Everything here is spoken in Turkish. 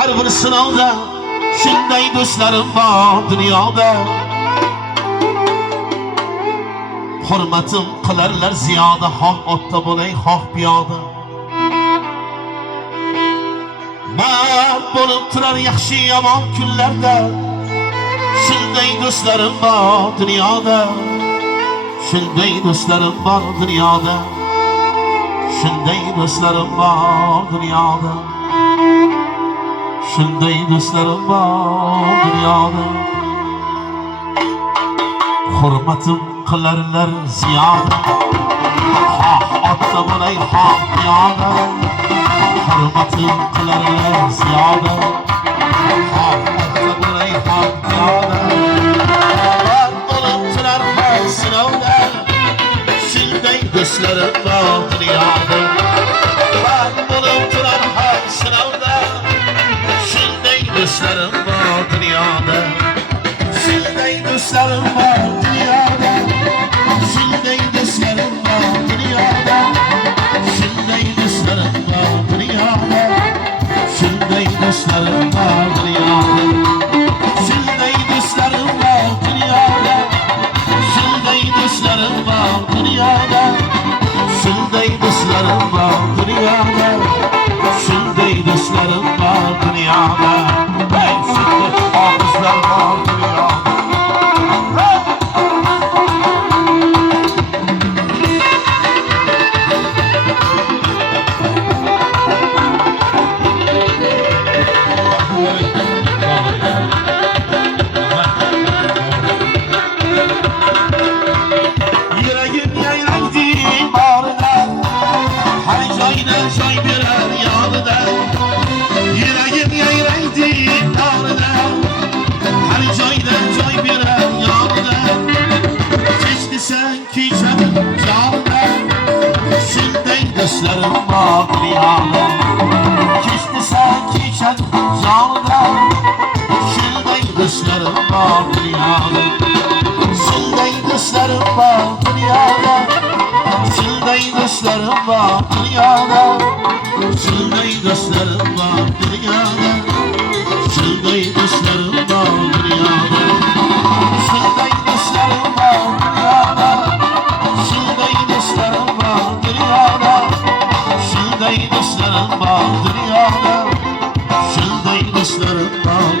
Her bir sınavda shunday do'stlarim bor dunyoda. Hurmatim qilarlar ziyoda, xoh otda bo'lay, xoh piyoda. Mard bo'lib turar yaxshi yomon kunlarda. Shunday do'stlarim bor dunyoda. Shunday do'stlarim bor dunyoda. Shunday do'stlarim bor dunyoda. Shunday do'stlarim bor dunyoda. Hurmatim qilarlar ziyoda, xoh otda bo'lay, xoh piyoda. Hurmatim qilarlar ziyoda, xoh otda bo'lay, xoh piyoda. Mard bo'lib turar har sinovda. Shunday do'stlarim bor dunyoda. Mard bo'lib turar har sinovda. Shunday do'stlarim bor dunyoda. Shunday do'stlarim bor dunyoda. Shunday do'stlarim bor dunyoda. Shunday do'stlarim bor dunyoda. Shunday do'stlarim bor dunyoda. Shunday do'stlarim bor dunyoda. Shunday do'stlarim bor dunyoda. Shunday do'stlarim bor dunyoda. Shunday do'stlarim bor dunyoda. Hey, shunday hofizlar bor dunyoda. Yüragim yayraydi bağrına, her joyda joy berar yonida. Yüragim yayraydi bağrına, her joyda joy berar yonida. Kech desang kechaman jonida. Shunday do'stlarim bor dunyoda. Kech desang kechaman jonida. Shunday do'stlarim bor dunyoda. Shunday do'stlarim bor dunyoda. Shunday do'stlarim bor dunyoda. Shunday do'stlarim bor dunyoda. Shunday do'stlarim bor dunyoda. Shunday do'stlarim bor dunyoda. Shunday do'stlarim bor dunyoda. Shunday do'stlarim bor dunyoda. Shunday do'stlarim bor